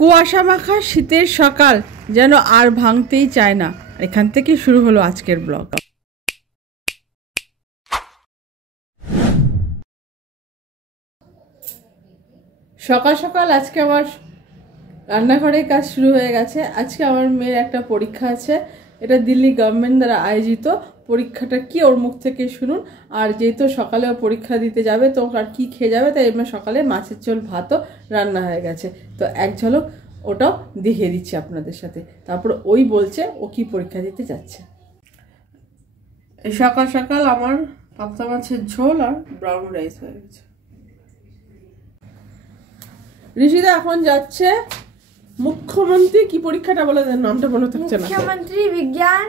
কুয়াশা মাখা শীতের সকাল যেন আর ভাঙতেই চায় না। এখান থেকে শুরু হলো আজকের ব্লগ। সকাল সকাল আজকে আমার রান্নাঘরের কাজ শুরু হয়ে গেছে। আজকে আমার মেয়ের একটা পরীক্ষা আছে, এটা দিল্লি গভর্নমেন্ট দ্বারা আয়োজিত। পরীক্ষাটা কি ওর মুখ থেকে শুনুন। আর যেহেতু সকালে ও পরীক্ষা দিতে যাবে তো আর কি খেয়ে যাবে, তাই এমনি সকালে মাছের ঝোল ভাতও রান্না হয়ে গেছে। তো এক ঝলক ওটাও দেখিয়ে দিচ্ছি আপনাদের সাথে। তারপর ওই বলছে ও কি পরীক্ষা দিতে যাচ্ছে। এই সকাল সকাল আমার পাবদা মাছের ঝোল আর ব্রাউন রাইস হয়ে গেছে। ঋষিদা এখন যাচ্ছে মুখ্যমন্ত্রী কি পরীক্ষাটা বলে দেন, নামটা মনে থাকছে না। মুখ্যমন্ত্রী বিজ্ঞান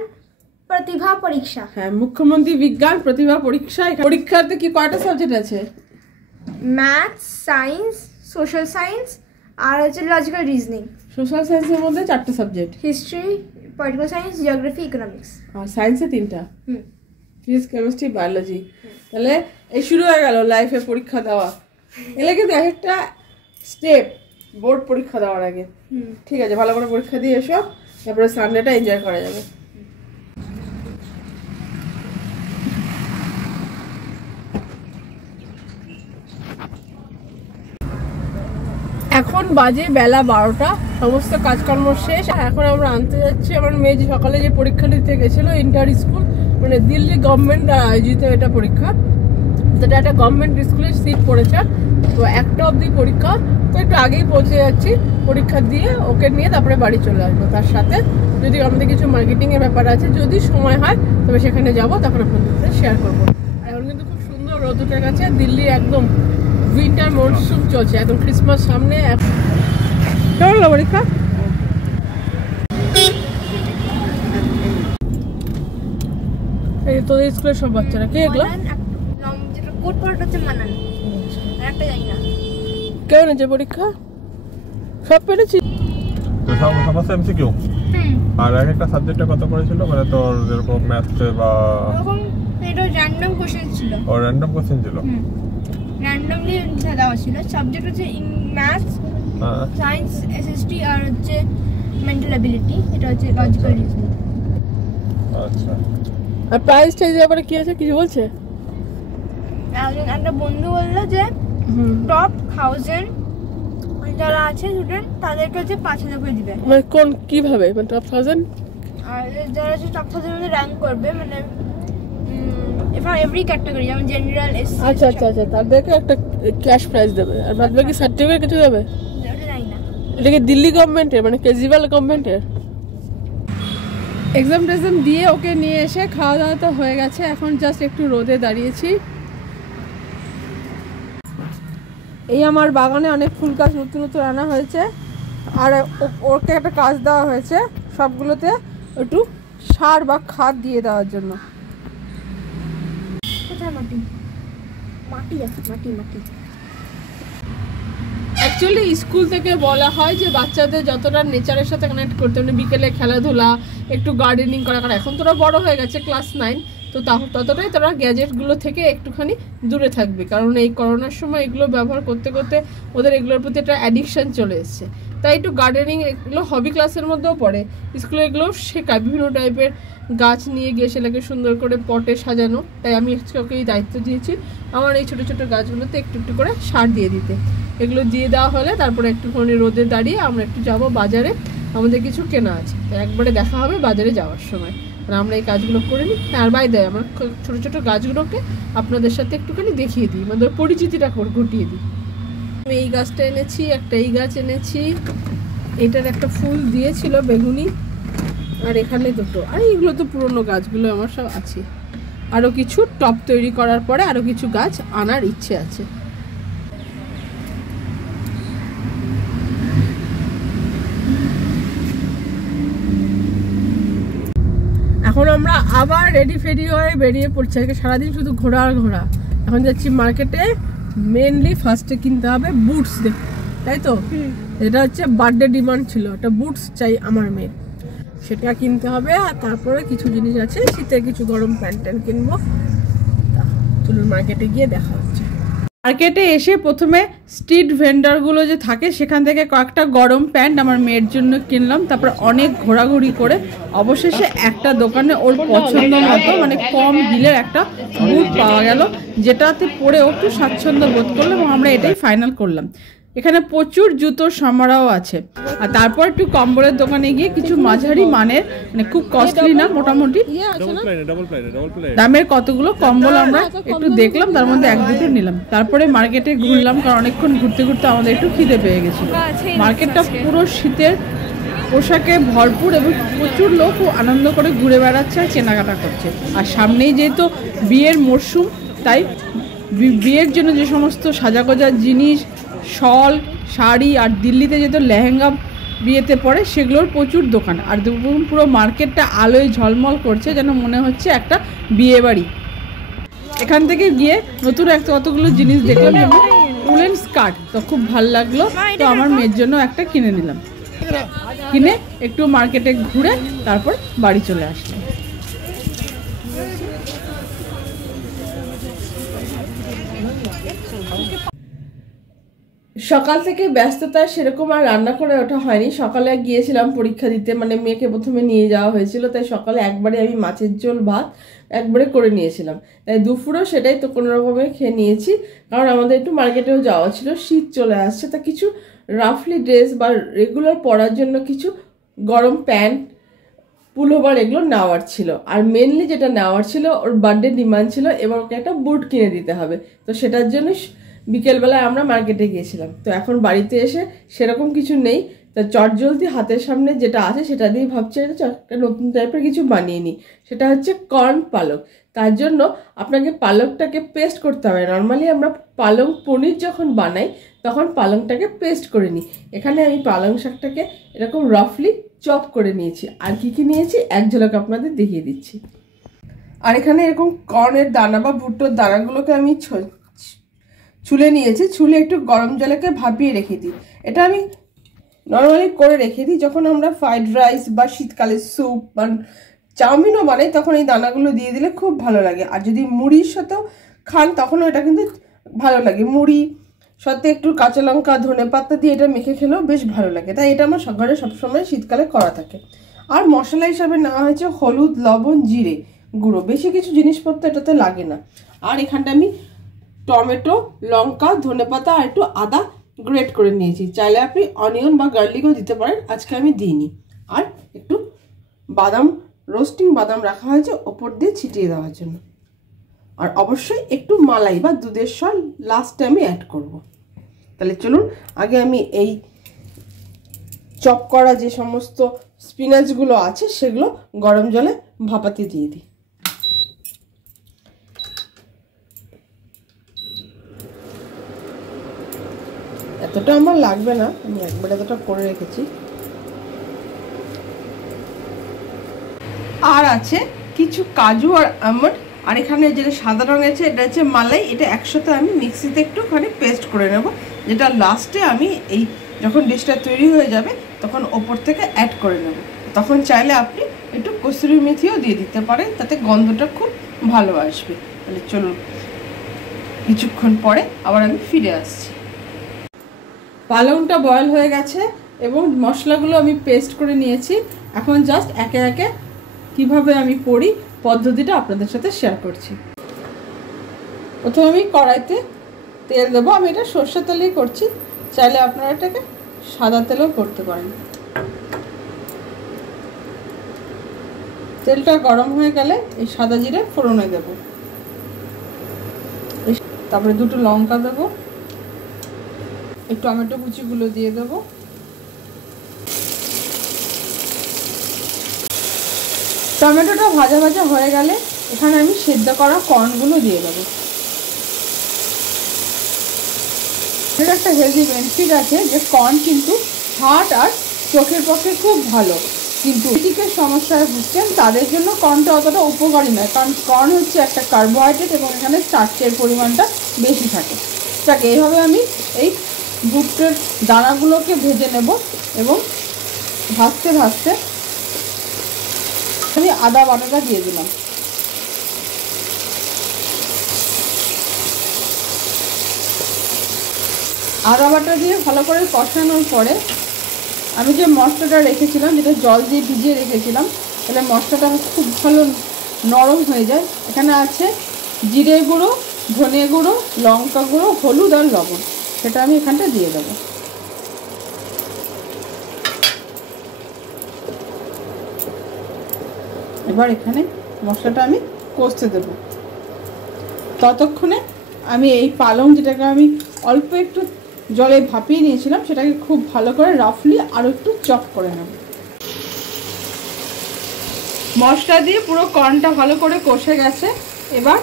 প্রতিভা পরীক্ষা। হ্যাঁ, মুখ্যমন্ত্রী বিজ্ঞান প্রতিভা পরীক্ষা। পরীক্ষাতে কি কয়টা সাবজেক্ট আছে? ম্যাথস, সায়েন্স, সোশ্যাল সায়েন্স আর হচ্ছে লজিক্যাল রিজনিং। সোশ্যাল সায়েন্সের মধ্যে 4টা subject, history, political science, geography, economics. আর সায়েন্সে 3টা, ফিজিক্স, কেমিস্ট্রি, বায়োলজি। তাহলে এই শুরু হয়ে গেল লাইফে পরীক্ষা দেওয়া। এলে কিন্তু এক একটা স্টেপ বোর্ড পরীক্ষা দেওয়ার আগে। ঠিক আছে, ভালো করে পরীক্ষা দিয়ে এসো, তারপরে সানডেটা এনজয় করা যাবে। এখন বাজে বেলা 12টা, সমস্ত কাজকর্ম শেষ। এখন আমরা আনতে যাচ্ছি আমার মেয়ে যে সকালে যে পরীক্ষা দিতে গেছিলো ইন্টার স্কুল, মানে দিল্লি গভর্নমেন্ট আয়োজিত এটা পরীক্ষা। যেটা একটা গভর্নমেন্ট স্কুলের সিট পড়েছে, তো 1টা অবধি পরীক্ষা। তো একটু আগেই পৌঁছে যাচ্ছি, পরীক্ষা দিয়ে ওকে নিয়ে তারপরে বাড়ি চলে আসবো। তার সাথে যদি আমাদের কিছু মার্কেটিংয়ের ব্যাপার আছে, যদি সময় হয় তবে সেখানে যাবো, তখন আপনাদের সাথে শেয়ার করবো। এখন কিন্তু খুব সুন্দর রোদ উঠে গেছে, দিল্লি একদম উইন্টার মরশুম চলছে, একদম ক্রিসমাস সামনে। কেমন হলো পরীক্ষা? এই তোদের স্কুলের সব বাচ্চারা কে এগুলো? কেমন হয়েছে পরীক্ষা? সব পেরেছি? সমস্ত এমসিকিউ। আর এক একটা সাবজেক্টে কত করেছিল, মানে তোর যেরকম ম্যাথসে বা এটা র্যান্ডম কোশ্চেন ছিল। ও র্যান্ডম কোশ্চেন ছিল, র্যান্ডমলি দেওয়া ছিল। সাবজেক্ট হচ্ছে ম্যাথস, সায়েন্স, এসএসটি আর হচ্ছে মেন্টাল অ্যাবিলিটি। এটা হচ্ছে লজিক্যাল রিজনিং। আচ্ছা, আর প্রাইস টাইজ ব্যাপারে কি আছে কিছু বলছে? একটা বন্ধু বললো যে টপ 1000 যারা আছে স্টুডেন্ট তাদেরকে হচ্ছে 5000 করে দিবে। মানে কোন কিভাবে, মানে টপ 1000? আর যারা হচ্ছে টপ 1000 মধ্যে র্যাঙ্ক করবে, মানে এভরি ক্যাটাগরি, যেমন জেনারেল, এসসি। আচ্ছা আচ্ছা আচ্ছা, তাদেরকে একটা ক্যাশ প্রাইজ দেবে, আর বাদ বাকি সার্টিফিকেট কিছু দেবে? ওটা জানি না। এটা কি দিল্লি গভর্নমেন্টের, মানে কেজরিওয়াল গভর্নমেন্টের? এক্সাম টেক্সাম দিয়ে ওকে নিয়ে এসে খাওয়া দাওয়া তো হয়ে গেছে, এখন জাস্ট একটু রোদে দাঁড়িয়েছি। এই আমার বাগানে অনেক ফুল গাছ নতুন নতুন আনা হয়েছে, আর ওকে একটা কাজ দেওয়া হয়েছে সবগুলোতে একটু সার বা খাদ দিয়ে দেওয়ার জন্য। কোথায় মাটি? মাটি আছে, মাটি মাটি। অ্যাকচুয়ালি স্কুল থেকে বলা হয় যে বাচ্চাদের যতটা নেচারের সাথে কানেক্ট করতে, মানে বিকেলে খেলাধুলা, একটু গার্ডেনিং করা। কারণ এখন তোরা বড় হয়ে গেছে, ক্লাস 9, তো ততটাই তোরা গ্যাজেটগুলো থেকে একটুখানি দূরে থাকবে। কারণ এই করোনার সময় এগুলো ব্যবহার করতে করতে ওদের এগুলোর প্রতি একটা অ্যাডিকশান চলে এসছে। তাই একটু গার্ডেনিং, এগুলো হবি ক্লাসের মধ্যেও পড়ে। স্কুলে এগুলো শেখায়, বিভিন্ন টাইপের গাছ নিয়ে গিয়ে সেটাকে সুন্দর করে পটে সাজানো। তাই আমি ওকে এই দায়িত্ব দিয়েছি আমার এই ছোটো ছোটো গাছগুলোতে একটু একটু করে সার দিয়ে দিতে। এগুলো দিয়ে দেওয়া হলে তারপরে একটুখানি রোদে দাঁড়িয়ে আমরা একটু যাব বাজারে, আমাদের কিছু কেনা আছে, তো একবারে দেখা হবে বাজারে যাওয়ার সময়। আর আমরা এই কাজগুলো করে নিই। আর বাই দেয় আমার ছোটো ছোটো গাছগুলোকে আপনাদের সাথে একটুখানি দেখিয়ে দিই, মানে পরিচিতিটা ঘটিয়ে দিই। আমি এই গাছটা এনেছি, একটা এই গাছ এনেছি, এটার একটা ফুল দিয়েছিল বেগুনি, আর এখানে দুটো। আর এইগুলো তো পুরনো গাছগুলো আমার সব আছে। আরও কিছু টব তৈরি করার পরে আরও কিছু গাছ আনার ইচ্ছে আছে। এখন আমরা আবার রেডি ফেডি হয়ে বেরিয়ে পড়ছি। আজকে সারাদিন শুধু ঘোরা আর ঘোরা। এখন যাচ্ছি মার্কেটে, মেনলি ফার্স্টে কিনতে হবে বুটস, তাই তো? এটা হচ্ছে বার্থডে ডিমান্ড ছিল, একটা বুটস চাই আমার মেয়ের, সেটা কিনতে হবে। আর তারপরে কিছু জিনিস আছে, শীতের কিছু গরম প্যান্ট ট্যান্ট কিনবো। চলুন মার্কেটে গিয়ে দেখা হচ্ছে। মার্কেটে এসে প্রথমে স্ট্রিট ভেন্ডারগুলো যে থাকে সেখান থেকে কয়েকটা গরম প্যান্ট আমার মেয়ের জন্য কিনলাম। তারপর অনেক ঘোরাঘুরি করে অবশেষে একটা দোকানে ওর পছন্দ মতো মানে কম হিলের একটা বুট পাওয়া গেল, যেটাতে পরে ও একটু স্বাচ্ছন্দ্য বোধ করলো এবং আমরা এটাই ফাইনাল করলাম। এখানে প্রচুর জুতোর সমারাও আছে। আর তারপর একটু কম্বলের দোকানে গিয়ে কিছু মাঝারি মানের মানে খুব কস্টলি না মোটামুটি দামের কতগুলো কম্বল আমরা একটু দেখলাম, তার মধ্যে এক দুটো নিলাম। তারপরে মার্কেটে ঘুরলাম, কারণ অনেকক্ষণ ঘুরতে ঘুরতে আমাদের একটু খিদে পেয়ে গেছিল। মার্কেটটা পুরো শীতের পোশাকে ভরপুর এবং প্রচুর লোক আনন্দ করে ঘুরে বেড়াচ্ছে আর কেনাকাটা করছে। আর সামনেই যেহেতু বিয়ের মরশুম, তাই বিয়ের জন্য যে সমস্ত সাজাগোজার জিনিস, শল, শাড়ি আর দিল্লিতে যেহেতু লেহেঙ্গা বিয়েতে পরে সেগুলোর প্রচুর দোকান। আর পুরো মার্কেটটা আলোয় ঝলমল করছে, যেন মনে হচ্ছে একটা বিয়ে বাড়ি। এখান থেকে গিয়ে নতুন একটা কতগুলো জিনিস দেখলাম, যেমন উলেন স্কার্ট, তো খুব ভালো লাগলো। তো আমার মেয়ের জন্য একটা কিনে নিলাম। কিনে একটু মার্কেটে ঘুরে তারপর বাড়ি চলে আসলাম। সকাল থেকে ব্যস্ততা সেরকম আর রান্না করে ওঠা হয়নি। সকালে গিয়েছিলাম পরীক্ষা দিতে, মানে মেয়েকে প্রথমে নিয়ে যাওয়া হয়েছিল, তাই সকালে একবারে আমি মাছের ঝোল ভাত একবারে করে নিয়েছিলাম। তাই দুপুরেও সেটাই তো কোনো রকমে খেয়ে নিয়েছি, কারণ আমাদের একটু মার্কেটেও যাওয়া ছিল, শীত চলে আসছে। তা কিছু রাফলি ড্রেস বা রেগুলার পরার জন্য কিছু গরম প্যান্ট, পুলোভার এগুলো নেওয়ার ছিল। আর মেনলি যেটা নেওয়ার ছিল, ওর বার্থডে ডিমান্ড ছিল এবার ওকে একটা বুট কিনে দিতে হবে। তো সেটার জন্য বিকেলবেলায় আমরা মার্কেটে গিয়েছিলাম। তো এখন বাড়িতে এসে সেরকম কিছু নেই, তা চটজলদি হাতের সামনে যেটা আছে সেটা দিয়ে ভাবছি একটা নতুন টাইপের কিছু বানিয়ে নিই। সেটা হচ্ছে কর্ন পালক। তার জন্য আপনাকে পালকটাকে পেস্ট করতে হবে। নর্মালি আমরা পালং পনির যখন বানাই তখন পালংটাকে পেস্ট করে নিই। এখানে আমি পালং শাকটাকে এরকম রাফলি চপ করে নিয়েছি। আর কি কি নিয়েছি এক ঝলক আপনাদের দেখিয়ে দিচ্ছি। আর এখানে এরকম কর্নের দানা বা ভুট্টোর দানাগুলোকে আমি ছুলে নিয়েছি। ছুলে একটু গরম জলেকে ভাপিয়ে রেখে দিই। এটা আমি নর্মালি করে রেখে দিই, যখন আমরা ফ্রাইড রাইস বা শীতকালে স্যুপ বা চাউমিনও বানাই তখন এই দানাগুলো দিয়ে দিলে খুব ভালো লাগে। আর যদি মুড়ির সাথেও খান তখনও এটা কিন্তু ভালো লাগে। মুড়ি সাথে একটু কাঁচা লঙ্কা, ধনেপাতা দিয়ে এটা মেখে খেলেও বেশ ভালো লাগে। তাই এটা আমার ঘরে সবসময় শীতকালে করা থাকে। আর মশলা হিসাবে নেওয়া হয়েছে হলুদ, লবণ, জিরে গুঁড়ো, বেশি কিছু জিনিসপত্র এটাতে লাগে না। আর এখানটা আমি টমেটো, লঙ্কা, ধনেপাতা আর একটু আদা গ্রেট করে নিয়েছি। চাইলে আপনি অনিয়ন বা গার্লিকও দিতে পারেন, আজকে আমি দিইনি। আর একটু বাদাম, রোস্টিং বাদাম রাখা হয়েছে ওপর দিয়ে ছিটিয়ে দেওয়ার জন্য। আর অবশ্যই একটু মালাই বা দুধের সর লাস্টে আমি অ্যাড করব। তাহলে চলুন আগে আমি এই চপ করা যে সমস্ত স্পিনাচগুলো আছে সেগুলো গরম জলে ভাপাতে দিয়ে দিই। এতটা আমার লাগবে না, আমি একবার এতটা করে রেখেছি। আর আছে কিছু কাজু আর আমন্ড। আর এখানে যেটা সাদা রঙ আছে এটা হচ্ছে মালাই। এটা একসাথে আমি মিক্সিতে একটুখানি পেস্ট করে নেব, যেটা লাস্টে আমি এই যখন ডিশটা তৈরি হয়ে যাবে তখন ওপর থেকে অ্যাড করে নেব। তখন চাইলে আপনি একটু কসুরি মেথিও দিয়ে দিতে পারেন, তাতে গন্ধটা খুব ভালো আসবে। তাহলে চলুন কিছুক্ষণ পরে আবার আমি ফিরে আসছি। পালংটা বয়েল হয়ে গেছে এবং মশলাগুলো আমি পেস্ট করে নিয়েছি। এখন জাস্ট একে একে কিভাবে আমি করি পদ্ধতিটা আপনাদের সাথে শেয়ার করছি। প্রথমে আমি কড়াইতে তেল দেবো। আমি এটা সরষের তেলেই করছি, চাইলে আপনারা এটাকে সাদা তেলেও করতে পারেন। তেলটা গরম হয়ে গেলে এই সাদা জিরে ফোড়নে দেব, তারপরে দুটো লঙ্কা দেবো, এই টমেটো কুচিগুলো দিয়ে দেবো। টমেটোটা ভাজা ভাজা হয়ে গেলে এখানে আমি সেদ্ধ করা কর্নগুলো দিয়ে দেবো। এর একটা হেলদি বেনিফিট আছে যে কর্ন কিন্তু হার্ট আর চোখের পক্ষে খুব ভালো, কিন্তু পেটিকের সমস্যায় ভুগছেন তাদের জন্য কর্নটা অতটা উপকারী নয়, কারণ কর্ন হচ্ছে একটা কার্বোহাইড্রেট এবং এখানে স্টার্চের পরিমাণটা বেশি থাকে। তাকে এইভাবে আমি এই ভুট্টের দানাগুলোকে ভেজে নেব এবং ভাজতে ভাজতে আমি আদা বাটাটা দিয়ে দিলাম। আদা বাটা দিয়ে ভালো করে কষানোর পরে আমি যে মশলাটা রেখেছিলাম, যেটা জল দিয়ে ভিজিয়ে রেখেছিলাম, তাহলে মশলাটা খুব ভালো নরম হয়ে যায়। এখানে আছে জিরে গুঁড়ো, ধনে গুঁড়ো, লঙ্কা গুঁড়ো, হলুদ আর লবণ, সেটা আমি এখানটা দিয়ে দেবো। এবার এখানে মশলাটা আমি কষতে দেবো। ততক্ষণে আমি এই পালং, যেটাকে আমি অল্প একটু জলে ভাপিয়ে নিয়েছিলাম, সেটাকে খুব ভালো করে রাফলি আরও একটু চপ করে নেব। মশলা দিয়ে পুরো কর্নটা ভালো করে কষে গেছে। এবার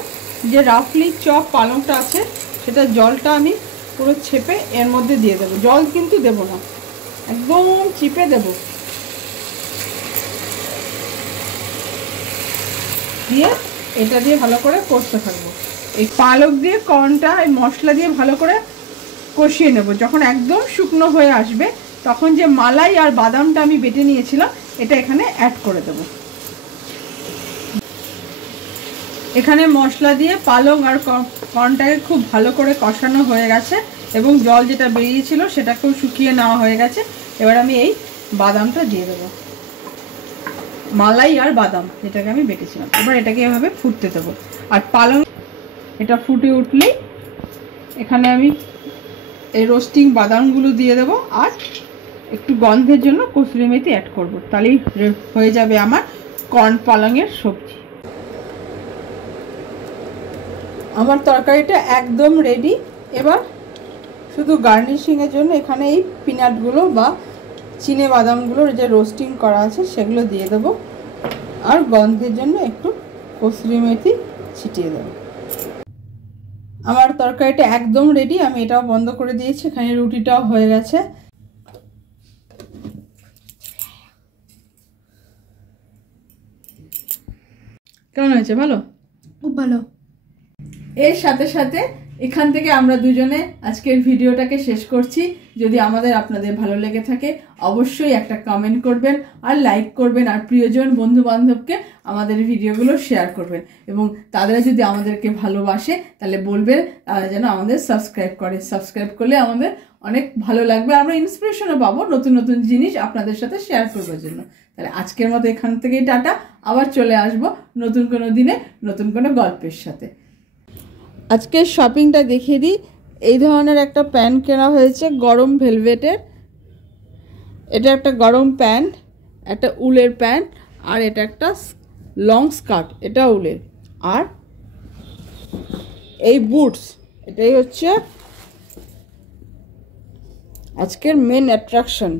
যে রাফলি চপ পালংটা আছে, সেটা জলটা আমি পুরো ছেপে এর মধ্যে দিয়ে দেবো। জল কিন্তু দেবো না, একদম চিপে দেবো। দিয়ে এটা দিয়ে ভালো করে কষতে থাকবো। এই পালক দিয়ে কর্নটা এই মশলা দিয়ে ভালো করে কষিয়ে নেব। যখন একদম শুকনো হয়ে আসবে, তখন যে মালাই আর বাদামটা আমি বেটে নিয়েছিলাম, এটা এখানে অ্যাড করে দেব। এখানে মশলা দিয়ে পালং আর কর্নটাকে খুব ভালো করে কষানো হয়ে গেছে এবং জল যেটা বেরিয়েছিল সেটাকেও শুকিয়ে নেওয়া হয়ে গেছে। এবার আমি এই বাদামটা দিয়ে দেবো, মালাই আর বাদাম যেটাকে আমি বেটেছিলাম। এবার এটাকে এভাবে ফুটতে দেবো। আর পালং এটা ফুটে উঠলেই এখানে আমি এই রোস্টিং বাদামগুলো দিয়ে দেবো আর একটু গন্ধের জন্য কসুরি মেথি অ্যাড করবো। তাহলেই হয়ে যাবে আমার কর্ন পালংয়ের সবজি। আমার তরকারিটা একদম রেডি। এবার শুধু গার্নিশিংয়ের জন্য এখানে এই পিনাটগুলো বা চিনে বাদামগুলোর যে রোস্টিং করা আছে সেগুলো দিয়ে দেবো আর গন্ধের জন্য একটু কসুরি মেথি ছিটিয়ে দেবো। আমার তরকারিটা একদম রেডি। আমি এটাও বন্ধ করে দিয়েছি। এখানে রুটিটাও হয়ে গেছে। কেমন হয়েছে? ভালো, খুব ভালো। এর সাথে সাথে এখান থেকে আমরা দুজনে আজকের ভিডিওটাকে শেষ করছি। যদি আপনাদের ভালো লেগে থাকে, অবশ্যই একটা কমেন্ট করবেন আর লাইক করবেন, আর প্রিয়জন বন্ধু বান্ধবকে আমাদের ভিডিওগুলো শেয়ার করবেন এবং তাদের যদি আমাদেরকে ভালোবাসে তাহলে বলবেন তারা যেন আমাদের সাবস্ক্রাইব করে। সাবস্ক্রাইব করলে আমাদের অনেক ভালো লাগবে, আমরা ইন্সপিরেশনও পাবো নতুন নতুন জিনিস আপনাদের সাথে শেয়ার করবার জন্য। তাহলে আজকের মতো এখান থেকেই টাটা। আবার চলে আসবো নতুন কোনো দিনে নতুন কোনো গল্পের সাথে। আজকের শপিংটা দেখিয়ে দিই। এই ধরনের একটা প্যান্ট কেনা হয়েছে, গরম ভেলভেটের। এটা একটা গরম প্যান্ট, একটা উলের প্যান্ট, আর এটা একটা লং স্কার্ট, এটা উলের। আর এই বুটস, এটাই হচ্ছে আজকের মেন অ্যাট্রাকশন।